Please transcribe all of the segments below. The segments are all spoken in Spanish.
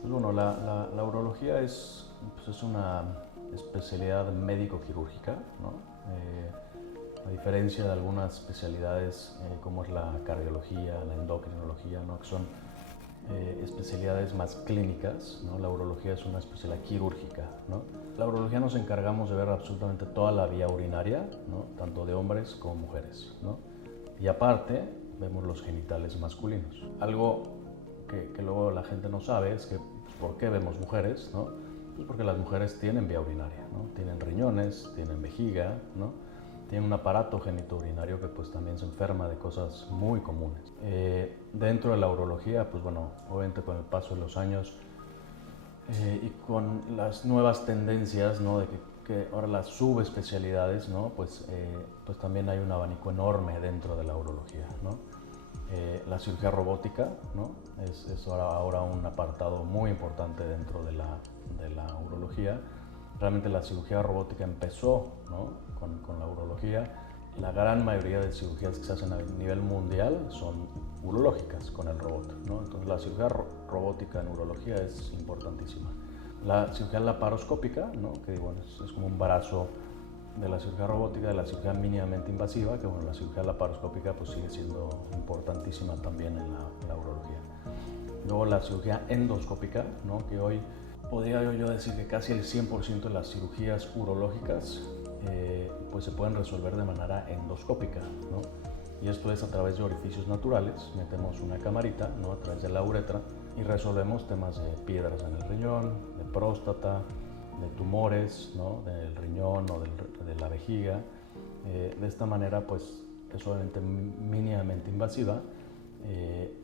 Pues bueno, la urología es una especialidad médico-quirúrgica, ¿no? A diferencia de algunas especialidades como es la cardiología, la endocrinología, ¿no? Que son especialidades más clínicas, ¿no? La urología es una especialidad quirúrgica, ¿no? La urología nos encargamos de ver absolutamente toda la vía urinaria, ¿no? Tanto de hombres como mujeres, ¿no? Y aparte vemos los genitales masculinos. Algo que luego la gente no sabe es que pues, ¿por qué vemos mujeres? ¿No? Pues porque las mujeres tienen vía urinaria, ¿no? Tienen riñones, tienen vejiga, ¿no? Tienen un aparato genitourinario que pues también se enferma de cosas muy comunes. Dentro de la urología, pues bueno, obviamente con el paso de los años y con las nuevas tendencias, ¿no? De que ahora las subespecialidades, ¿no? Pues también hay un abanico enorme dentro de la urología, ¿no? La cirugía robótica, ¿no? Es ahora un apartado muy importante dentro de la urología. Realmente la cirugía robótica empezó, ¿no? con la urología. La gran mayoría de cirugías que se hacen a nivel mundial son urológicas con el robot, ¿no? Entonces la cirugía robótica en urología es importantísima. La cirugía laparoscópica, ¿no? Que bueno, es como un brazo de la cirugía robótica, de la cirugía mínimamente invasiva, que bueno, la cirugía laparoscópica pues sigue siendo importantísima también en la urología. Luego la cirugía endoscópica, ¿no? Que hoy podría yo decir que casi el 100% de las cirugías urológicas pues se pueden resolver de manera endoscópica, ¿no? Y esto es a través de orificios naturales, metemos una camarita, ¿no? A través de la uretra y resolvemos temas de piedras en el riñón, de próstata, de tumores, ¿no? Del riñón o de la vejiga. De esta manera pues es obviamente mínimamente invasiva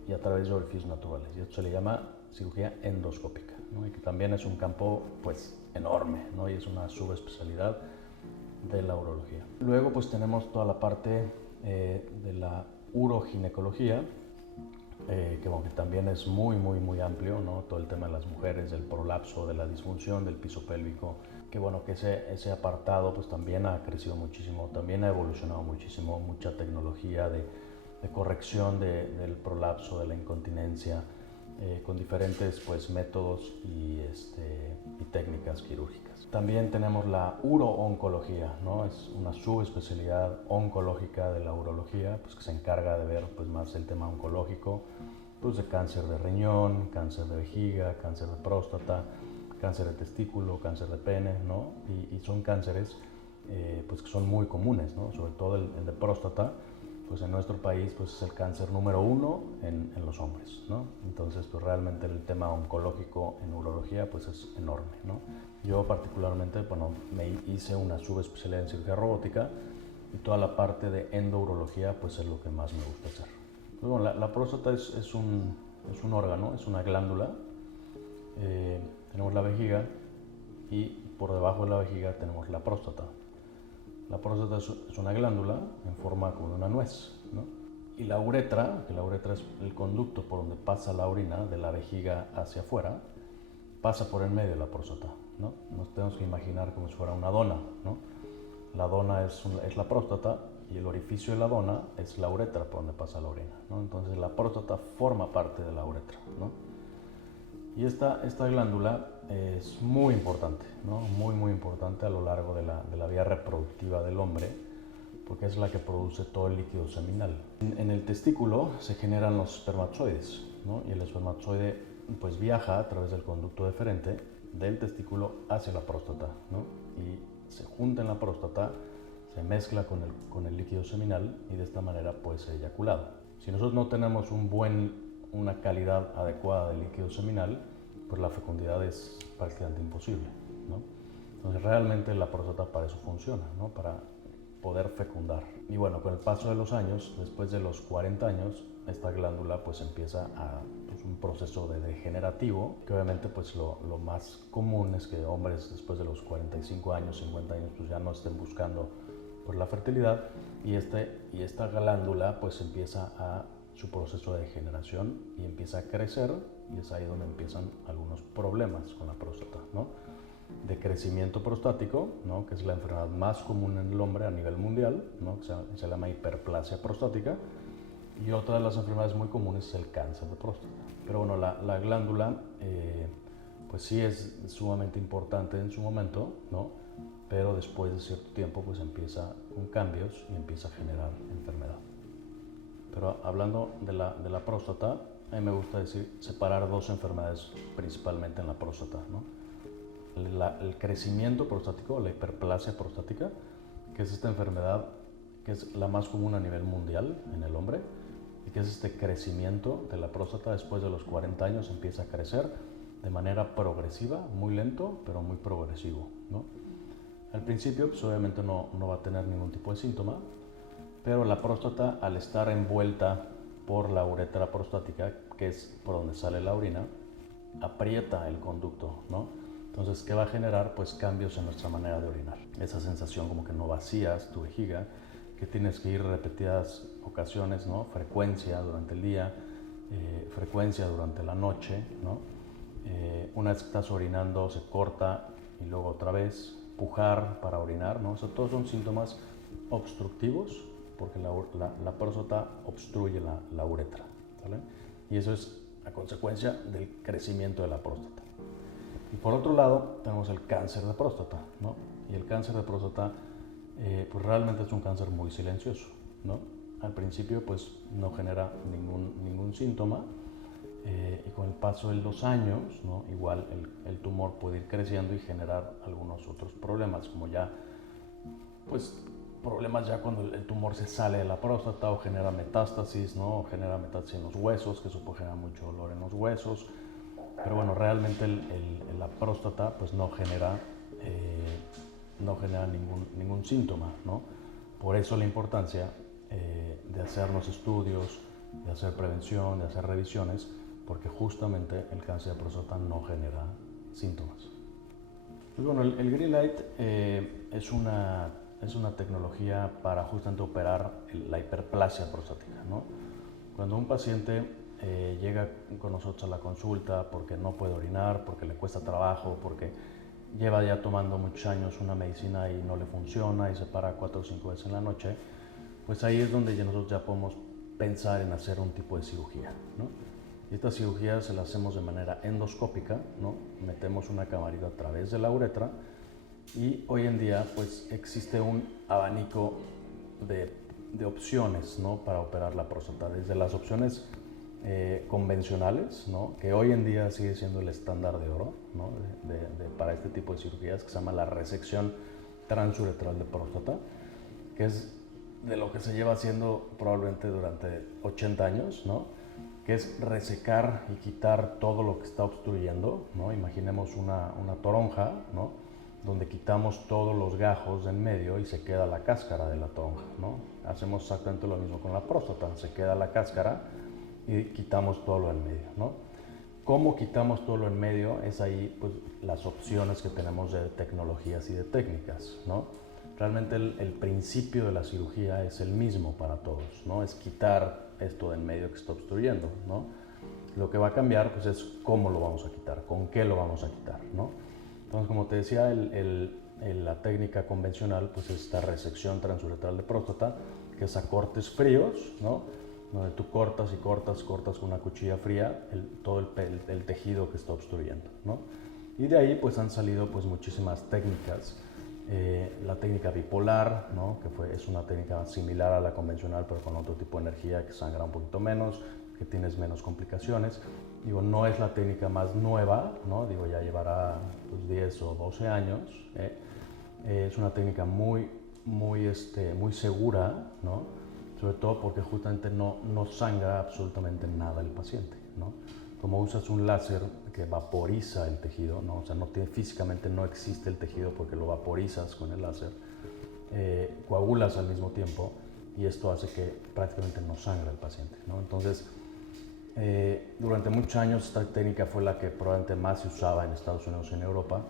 y a través de orificios naturales. Y esto se le llama cirugía endoscópica, ¿no? Y que también es un campo pues enorme, ¿no? Y es una subespecialidad de la urología. Luego pues tenemos toda la parte de la uroginecología, que, bueno, que también es muy amplio, ¿no? Todo el tema de las mujeres, del prolapso, de la disfunción del piso pélvico, que bueno, que ese apartado pues también ha crecido muchísimo, también ha evolucionado muchísimo, mucha tecnología de corrección del prolapso, de la incontinencia, con diferentes pues, métodos y técnicas quirúrgicas. También tenemos la urooncología, ¿no? Es una subespecialidad oncológica de la urología, pues, que se encarga de ver pues, más el tema oncológico, pues, de cáncer de riñón, cáncer de vejiga, cáncer de próstata, cáncer de testículo, cáncer de pene, ¿no? Y son cánceres pues, que son muy comunes, ¿no? Sobre todo el de próstata, pues en nuestro país pues es el cáncer número 1 en los hombres, ¿no? Entonces pues realmente el tema oncológico en urología pues es enorme, ¿no? Yo particularmente, bueno, me hice una subespecialidad en cirugía robótica y toda la parte de endourología pues es lo que más me gusta hacer. Pues, bueno, la próstata es un órgano, es una glándula. Tenemos la vejiga y por debajo de la vejiga tenemos la próstata. La próstata es una glándula en forma como de una nuez, ¿no? Y la uretra, que la uretra es el conducto por donde pasa la orina de la vejiga hacia afuera, pasa por en medio de la próstata, ¿no? Nos tenemos que imaginar como si fuera una dona, ¿no? La dona es la próstata y el orificio de la dona es la uretra por donde pasa la orina, ¿no? Entonces la próstata forma parte de la uretra, ¿no? Y esta glándula es muy importante, ¿no? Muy importante a lo largo de la vía reproductiva del hombre, porque es la que produce todo el líquido seminal. En el testículo se generan los espermatozoides, ¿no? Y el espermatozoide pues viaja a través del conducto deferente del testículo hacia la próstata, ¿no? Y se junta en la próstata, se mezcla con el líquido seminal y de esta manera pues es eyaculado. Si nosotros no tenemos una calidad adecuada de líquido seminal, pues la fecundidad es prácticamente imposible, ¿no? Entonces realmente la próstata para eso funciona, ¿no? Para poder fecundar. Y bueno, con el paso de los años, después de los 40 años, esta glándula pues empieza pues, un proceso de degenerativo, que obviamente pues lo más común es que hombres después de los 45 años, 50 años, pues ya no estén buscando pues, la fertilidad y esta glándula pues empieza su proceso de degeneración y empieza a crecer y es ahí donde empiezan algunos problemas con la próstata, ¿no? de crecimiento prostático, ¿no? Que es la enfermedad más común en el hombre a nivel mundial, ¿no? Que se llama hiperplasia prostática. Y otra de las enfermedades muy comunes es el cáncer de próstata. Pero bueno, la glándula pues sí es sumamente importante en su momento, ¿no? Pero después de cierto tiempo pues empieza con cambios y empieza a generar enfermedad. Pero hablando de la próstata, a mí me gusta decir, separar dos enfermedades principalmente en la próstata, ¿no? El crecimiento prostático, la hiperplasia prostática, que es esta enfermedad que es la más común a nivel mundial en el hombre, y que es este crecimiento de la próstata después de los 40 años, empieza a crecer de manera progresiva, muy lento, pero muy progresivo, ¿no? Al principio, pues obviamente no va a tener ningún tipo de síntoma, pero la próstata, al estar envuelta por la uretra prostática, que es por donde sale la orina, aprieta el conducto, ¿no? Entonces, ¿qué va a generar? Pues cambios en nuestra manera de orinar. Esa sensación como que no vacías tu vejiga, que tienes que ir repetidas ocasiones, ¿no? Frecuencia durante el día, frecuencia durante la noche, ¿no? Una vez que estás orinando se corta y luego otra vez, pujar para orinar, ¿no? O sea, todos son síntomas obstructivos porque la próstata obstruye la uretra, ¿vale? Y eso es a consecuencia del crecimiento de la próstata. Y por otro lado tenemos el cáncer de próstata, ¿no? Y el cáncer de próstata pues realmente es un cáncer muy silencioso, ¿no? Al principio pues no genera ningún síntoma, y con el paso de los años, ¿no? Igual el tumor puede ir creciendo y generar algunos otros problemas, como ya pues problemas ya cuando el tumor se sale de la próstata o genera metástasis, ¿no? O genera metástasis en los huesos, que eso puede generar mucho dolor en los huesos. Pero bueno, realmente la próstata pues no genera ningún síntoma, ¿no? Por eso la importancia de hacernos estudios, de hacer prevención, de hacer revisiones, porque justamente el cáncer de próstata no genera síntomas. Pues bueno, el Green Light es una tecnología para justamente operar la hiperplasia prostática, ¿no? Cuando un paciente llega con nosotros a la consulta porque no puede orinar, porque le cuesta trabajo, porque lleva ya tomando muchos años una medicina y no le funciona y se para 4 o 5 veces en la noche, pues ahí es donde nosotros ya podemos pensar en hacer un tipo de cirugía, ¿no? Y esta cirugía se la hacemos de manera endoscópica, ¿no? Metemos una camarita a través de la uretra y hoy en día pues existe un abanico de opciones, ¿no? Para operar la próstata, desde las opciones convencionales, ¿no? Que hoy en día sigue siendo el estándar de oro, ¿no? Para este tipo de cirugías, que se llama la resección transuretral de próstata, que es de lo que se lleva haciendo probablemente durante 80 años, ¿no? Que es resecar y quitar todo lo que está obstruyendo, ¿no? Imaginemos una toronja, ¿no? Donde quitamos todos los gajos de en medio y se queda la cáscara de la toronja, ¿no? Hacemos exactamente lo mismo con la próstata, se queda la cáscara y quitamos todo lo en medio, ¿no? ¿Cómo quitamos todo lo en medio? Es ahí pues las opciones que tenemos de tecnologías y de técnicas, ¿no? Realmente el principio de la cirugía es el mismo para todos, ¿no? Es quitar esto de en medio que está obstruyendo, ¿no? Lo que va a cambiar pues es cómo lo vamos a quitar, con qué lo vamos a quitar, ¿no? Entonces, como te decía, la técnica convencional pues es esta resección transuretral de próstata, que es a cortes fríos, ¿no? Donde tú cortas y cortas con una cuchilla fría todo el tejido que está obstruyendo, ¿no? Y de ahí pues han salido pues muchísimas técnicas. La técnica bipolar, ¿no? Que es una técnica similar a la convencional, pero con otro tipo de energía, que sangra un poquito menos, que tienes menos complicaciones. Digo, no es la técnica más nueva, ¿no? Digo, ya llevará pues, 10 o 12 años. Es una técnica muy segura, ¿no? Sobre todo porque justamente no sangra absolutamente nada el paciente, ¿no? Como usas un láser que vaporiza el tejido, ¿no? O sea, físicamente no existe el tejido porque lo vaporizas con el láser, coagulas al mismo tiempo y esto hace que prácticamente no sangra el paciente, ¿no? Entonces, durante muchos años esta técnica fue la que probablemente más se usaba en Estados Unidos y en Europa.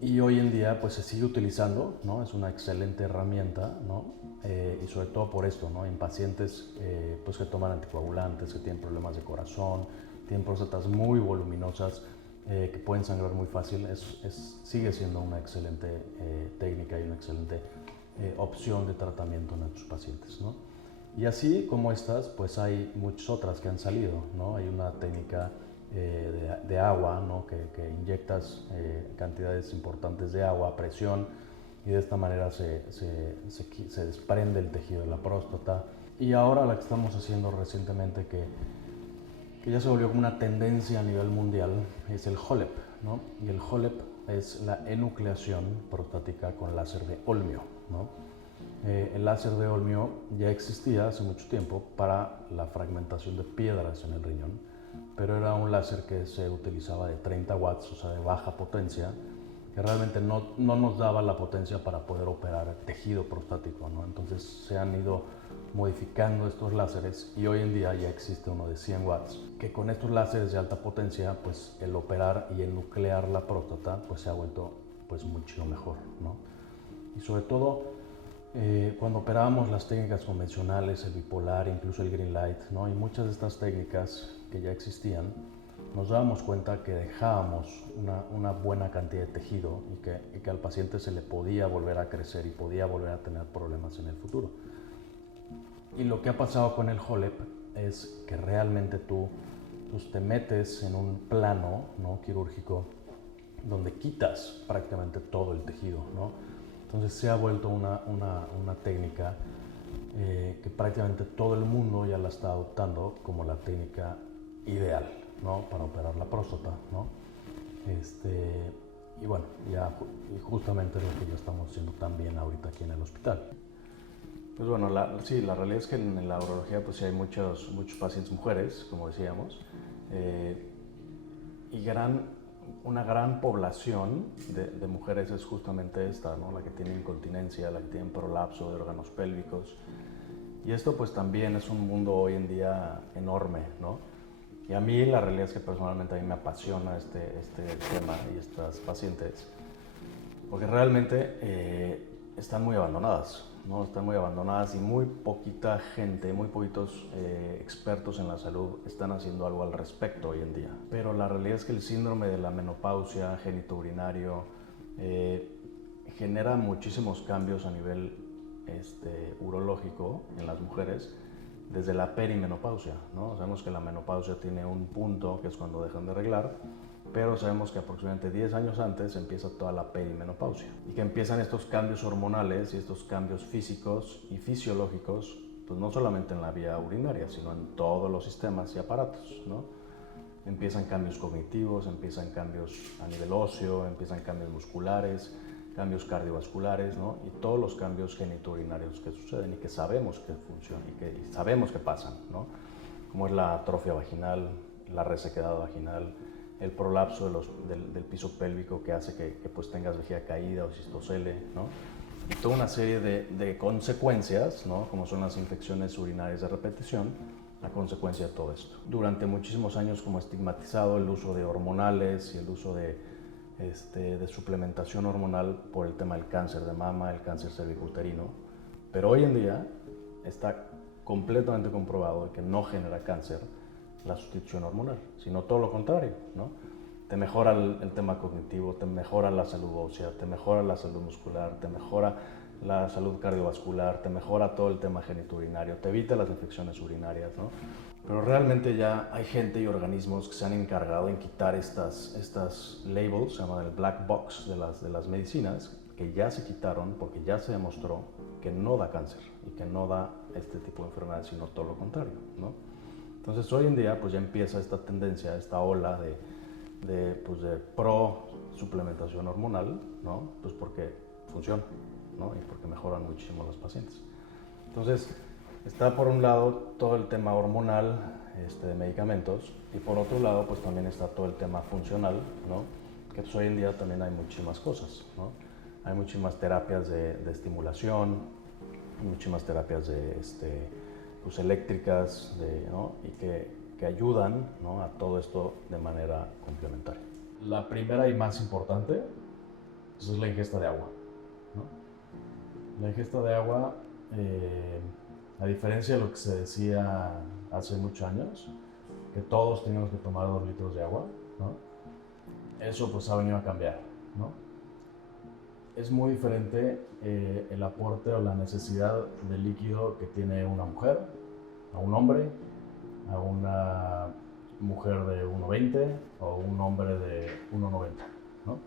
Y hoy en día pues se sigue utilizando, ¿no? Es una excelente herramienta, ¿no? Y sobre todo por esto, ¿no? En pacientes pues que toman anticoagulantes, que tienen problemas de corazón, tienen próstatas muy voluminosas, que pueden sangrar muy fácil, sigue siendo una excelente técnica y una excelente opción de tratamiento en nuestros pacientes, ¿no? Y así como estas, pues hay muchas otras que han salido, ¿no? Hay una técnica de agua, ¿no? que inyectas cantidades importantes de agua a presión y de esta manera se desprende el tejido de la próstata. Y ahora la que estamos haciendo recientemente, que ya se volvió como una tendencia a nivel mundial, es el HoLEP, ¿no? Y el HoLEP es la enucleación prostática con láser de Olmio, ¿no? El láser de Olmio ya existía hace mucho tiempo para la fragmentación de piedras en el riñón, pero era un láser que se utilizaba de 30 watts, o sea, de baja potencia, que realmente no nos daba la potencia para poder operar el tejido prostático, ¿no? Entonces se han ido modificando estos láseres y hoy en día ya existe uno de 100 watts, que con estos láseres de alta potencia, pues el operar y el nuclear la próstata, pues se ha vuelto pues mucho mejor, ¿no? Y sobre todo, cuando operábamos las técnicas convencionales, el bipolar, incluso el green light, ¿no? Y muchas de estas técnicas que ya existían, nos dábamos cuenta que dejábamos una buena cantidad de tejido y que al paciente se le podía volver a crecer y podía volver a tener problemas en el futuro. Y lo que ha pasado con el HoLEP es que realmente tú te metes en un plano, ¿no? quirúrgico donde quitas prácticamente todo el tejido, ¿no? Entonces se ha vuelto una técnica que prácticamente todo el mundo ya la está adoptando como la técnica ideal, ¿no? Para operar la próstata, ¿no? Y bueno, y justamente es lo que ya estamos haciendo también ahorita aquí en el hospital. Pues bueno, sí, la realidad es que en la urología pues sí hay muchos pacientes mujeres, como decíamos, y una gran población de mujeres es justamente esta, ¿no? La que tiene incontinencia, la que tiene prolapso de órganos pélvicos. Y esto pues también es un mundo hoy en día enorme, ¿no? Y a mí la realidad es que personalmente a mí me apasiona este tema y estas pacientes, porque realmente están muy abandonadas, ¿no? Están muy abandonadas y muy poquita gente, muy poquitos expertos en la salud están haciendo algo al respecto hoy en día. Pero la realidad es que el síndrome de la menopausia genitourinario genera muchísimos cambios a nivel urológico en las mujeres desde la perimenopausia, ¿no? Sabemos que la menopausia tiene un punto que es cuando dejan de reglar, pero sabemos que aproximadamente 10 años antes empieza toda la perimenopausia y que empiezan estos cambios hormonales y estos cambios físicos y fisiológicos, pues no solamente en la vía urinaria, sino en todos los sistemas y aparatos, ¿no? Empiezan cambios cognitivos, empiezan cambios a nivel óseo, empiezan cambios musculares, cambios cardiovasculares, ¿no? Y todos los cambios genitourinarios que suceden y que sabemos que funcionan y sabemos que pasan, ¿no? Como es la atrofia vaginal, la resequedad vaginal, el prolapso del piso pélvico que hace que pues tengas vejiga caída o cistocele, ¿no? Y toda una serie de consecuencias, ¿no? Como son las infecciones urinarias de repetición, a consecuencia de todo esto. Durante muchísimos años como estigmatizado el uso de hormonales y el uso de suplementación hormonal por el tema del cáncer de mama, el cáncer cervicouterino, pero hoy en día está completamente comprobado que no genera cáncer la sustitución hormonal, sino todo lo contrario, ¿no? Te mejora el tema cognitivo, te mejora la salud ósea, te mejora la salud muscular, te mejora la salud cardiovascular, te mejora todo el tema genitourinario, te evita las infecciones urinarias, ¿no? Pero realmente ya hay gente y organismos que se han encargado en quitar estas labels, se llama el black box de las medicinas, que ya se quitaron porque ya se demostró que no da cáncer y que no da este tipo de enfermedades, sino todo lo contrario, ¿no? Entonces hoy en día pues ya empieza esta tendencia, esta ola de pro suplementación hormonal, ¿no? Pues porque funciona, ¿no? Y porque mejoran muchísimo los pacientes. Entonces está por un lado todo el tema hormonal de medicamentos y por otro lado pues también está todo el tema funcional, ¿no? Que pues hoy en día también hay muchísimas cosas, ¿no? Hay muchísimas terapias de estimulación, muchísimas terapias pues eléctricas, ¿no? Y que ayudan, ¿no? A todo esto de manera complementaria. La primera y más importante pues, es la ingesta de agua, ¿no? La ingesta de agua, a diferencia de lo que se decía hace muchos años, que todos teníamos que tomar 2 litros de agua, ¿no? eso pues ha venido a cambiar, ¿no? Es muy diferente el aporte o la necesidad de líquido que tiene una mujer, a un hombre, a una mujer de 1,20 o un hombre de 1,90, ¿no?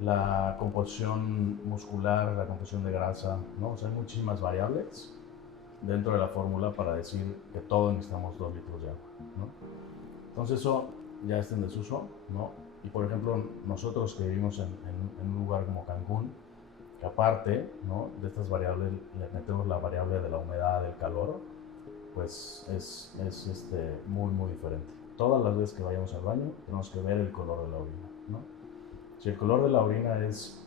La composición muscular, la composición de grasa, ¿no? O sea, hay muchísimas variables dentro de la fórmula para decir que todos necesitamos 2 litros de agua, ¿no? Entonces eso ya está en desuso, ¿no? Y por ejemplo, nosotros que vivimos en un lugar como Cancún, que aparte, ¿no?, de estas variables le metemos la variable de la humedad, del calor, pues es muy diferente. Todas las veces que vayamos al baño tenemos que ver el color de la orina, ¿no? Si el color de la orina es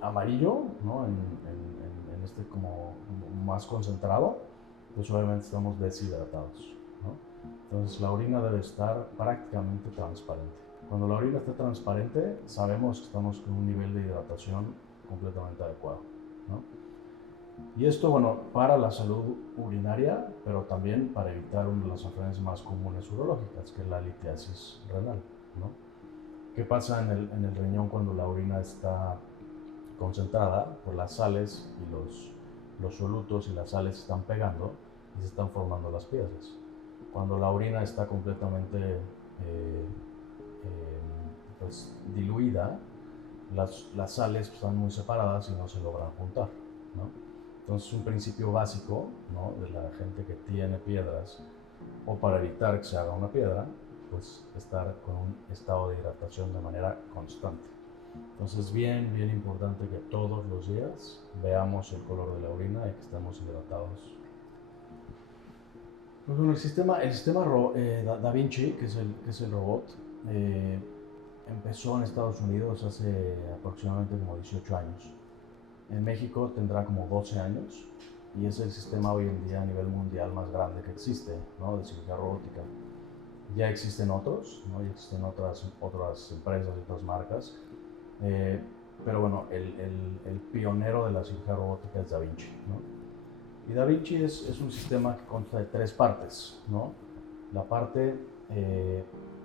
amarillo, ¿no?, en este como más concentrado, pues obviamente estamos deshidratados, ¿no? Entonces la orina debe estar prácticamente transparente. Cuando la orina está transparente, sabemos que estamos con un nivel de hidratación completamente adecuado, ¿no? Y esto, bueno, para la salud urinaria, pero también para evitar una de las enfermedades más comunes urológicas, que es la litiasis renal, ¿no? ¿Qué pasa en el riñón cuando la orina está concentrada? Pues las sales y los solutos y las sales se están pegando y se están formando las piezas. Cuando la orina está completamente pues, diluida, las sales están muy separadas y no se logran juntar, ¿no? Entonces un principio básico, ¿no?, de la gente que tiene piedras, o para evitar que se haga una piedra, pues estar con un estado de hidratación de manera constante. Entonces bien importante que todos los días veamos el color de la orina y que estemos hidratados. Pues bueno, el sistema Da Vinci, que es el robot, empezó en Estados Unidos hace aproximadamente como 18 años. En México tendrá como 12 años y es el sistema hoy en día a nivel mundial más grande que existe, ¿no?, de cirugía robótica. Ya existen otros, ¿no?, ya existen otras empresas y otras marcas, pero bueno, el pionero de la cirugía robótica es Da Vinci, ¿no? Y Da Vinci es un sistema que consta de 3 partes, ¿no? La parte,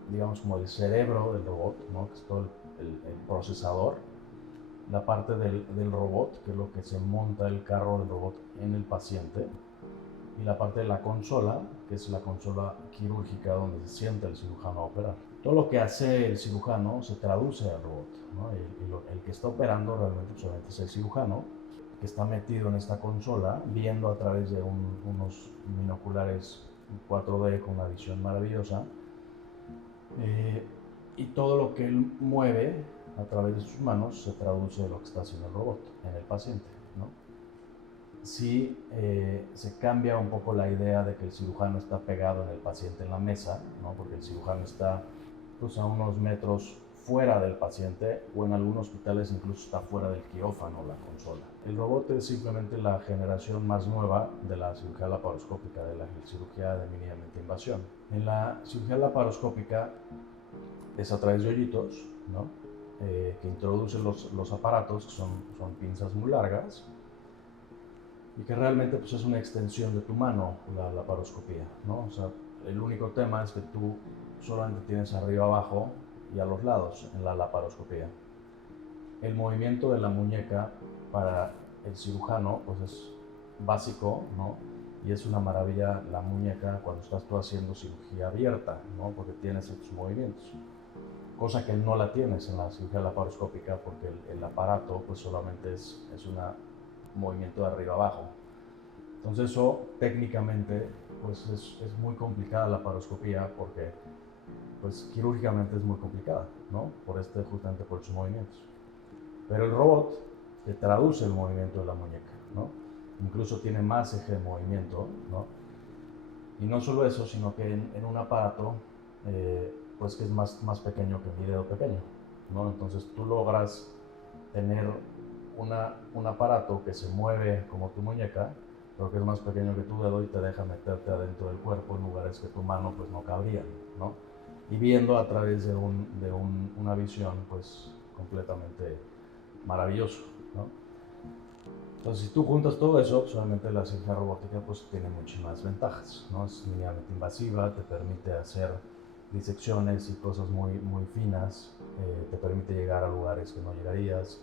digamos, como el cerebro del robot, ¿no?, que es todo el procesador. La parte del robot, que es lo que se monta el carro del robot en el paciente. Y la parte de la consola, que es la consola quirúrgica donde se sienta el cirujano a operar. Todo lo que hace el cirujano se traduce al robot, ¿no? El que está operando realmente solamente es el cirujano, que está metido en esta consola, viendo a través de unos binoculares 4D con una visión maravillosa, y todo lo que él mueve a través de sus manos se traduce en lo que está haciendo el robot en el paciente, ¿no? Sí, se cambia un poco la idea de que el cirujano está pegado en el paciente en la mesa, ¿no?, porque el cirujano está pues, a unos metros fuera del paciente, o en algunos hospitales incluso está fuera del quirófano, la consola. El robot es simplemente la generación más nueva de la cirugía laparoscópica, de la cirugía de mínimamente invasión. En la cirugía laparoscópica es a través de hoyitos, ¿no?, que introducen los aparatos, que son pinzas muy largas, y que realmente pues, es una extensión de tu mano, la laparoscopía, ¿no? O sea, el único tema es que tú solamente tienes arriba, abajo y a los lados en la laparoscopía. El movimiento de la muñeca para el cirujano pues es básico, ¿no? Y es una maravilla la muñeca cuando estás tú haciendo cirugía abierta, ¿no?, porque tienes estos movimientos. Cosa que no la tienes en la cirugía laparoscópica porque el aparato pues solamente es un movimiento de arriba abajo. Entonces eso técnicamente pues es muy complicada la laparoscopía porque pues quirúrgicamente es muy complicada, ¿no?, justamente por sus movimientos. Pero el robot te traduce el movimiento de la muñeca, ¿no? Incluso tiene más eje de movimiento, ¿no? Y no solo eso, sino que en un aparato pues que es más pequeño que mi dedo pequeño, ¿no? Entonces tú logras tener un aparato que se mueve como tu muñeca, pero que es más pequeño que tu dedo y te deja meterte adentro del cuerpo en lugares que tu mano pues no cabría, ¿no? Y viendo a través de una visión pues completamente maravilloso, ¿no? Entonces, si tú juntas todo eso, solamente la cirugía robótica pues tiene muchísimas ventajas, ¿no? Es mínimamente invasiva, te permite hacer disecciones y cosas muy finas, te permite llegar a lugares que no llegarías,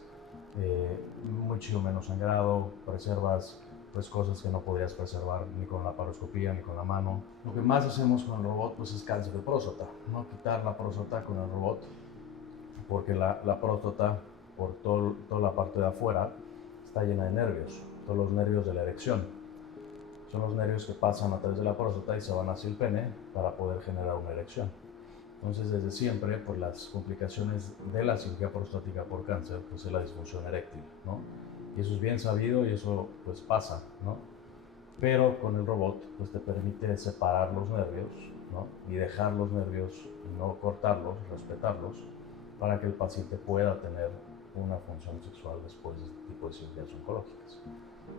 mucho menos sangrado, preservas pues cosas que no podrías preservar ni con la laparoscopía ni con la mano. Lo que más hacemos con el robot pues es cáncer de próstata, ¿no? Quitar la próstata con el robot, porque la próstata por toda la parte de afuera está llena de nervios, todos los nervios de la erección. Son los nervios que pasan a través de la próstata y se van hacia el pene para poder generar una erección. Entonces, desde siempre, por las complicaciones de la cirugía prostática por cáncer, pues es la disfunción eréctil, ¿no? Y eso es bien sabido y eso pues pasa, ¿no? Pero con el robot pues te permite separar los nervios, ¿no? Y dejar los nervios y no cortarlos, respetarlos, para que el paciente pueda tener una función sexual después de este tipo de cirugías oncológicas.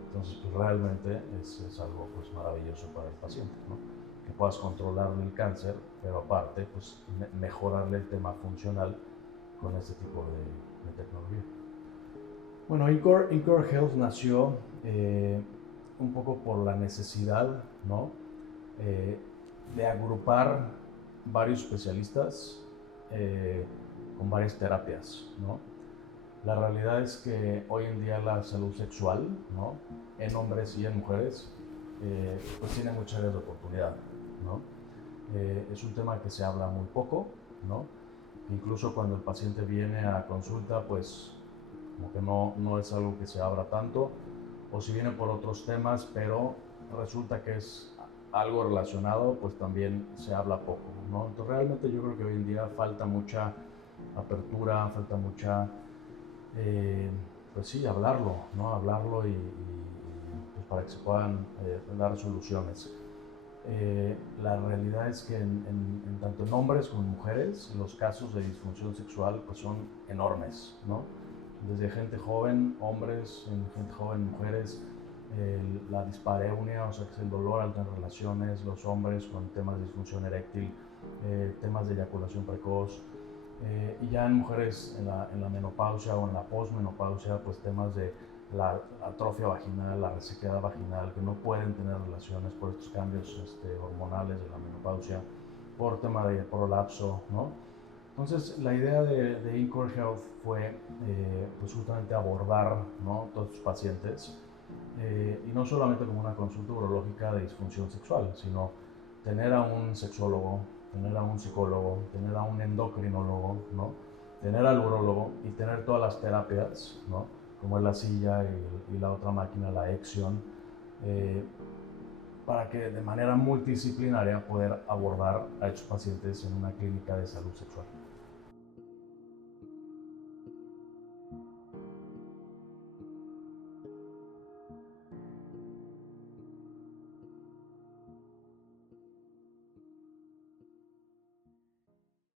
Entonces, pues realmente es algo pues maravilloso para el paciente, ¿no? Que puedas controlarle el cáncer, pero aparte, pues mejorarle el tema funcional con este tipo de tecnología. Bueno, Incor Health nació un poco por la necesidad, ¿no? De agrupar varios especialistas con varias terapias, ¿no? La realidad es que hoy en día la salud sexual, ¿no? En hombres y en mujeres, pues tiene muchas áreas de oportunidad, ¿no? Es un tema que se habla muy poco, ¿no? Incluso cuando el paciente viene a consulta, pues como que no es algo que se abra tanto, o si viene por otros temas, pero resulta que es algo relacionado, pues también se habla poco, ¿no? Entonces realmente yo creo que hoy en día falta mucha apertura, falta mucha, pues sí, hablarlo, ¿no? Hablarlo y pues para que se puedan dar soluciones. La realidad es que tanto en hombres como en mujeres los casos de disfunción sexual pues son enormes, ¿no? Desde gente joven, hombres, gente joven, mujeres, la dispareunia, o sea que es el dolor al tener relaciones, los hombres con temas de disfunción eréctil, temas de eyaculación precoz, y ya en mujeres en la menopausia o en la posmenopausia, pues temas de la atrofia vaginal, la resequedad vaginal, que no pueden tener relaciones por estos cambios hormonales de la menopausia, por tema de prolapso, ¿no? Entonces, la idea de Incor Health fue pues justamente abordar, ¿no? Todos estos pacientes, y no solamente como una consulta urológica de disfunción sexual, sino tener a un sexólogo, tener a un psicólogo, tener a un endocrinólogo, ¿no? Tener al urólogo y tener todas las terapias, ¿no? Como es la silla y la otra máquina, la Exion, para que de manera multidisciplinaria poder abordar a estos pacientes en una clínica de salud sexual.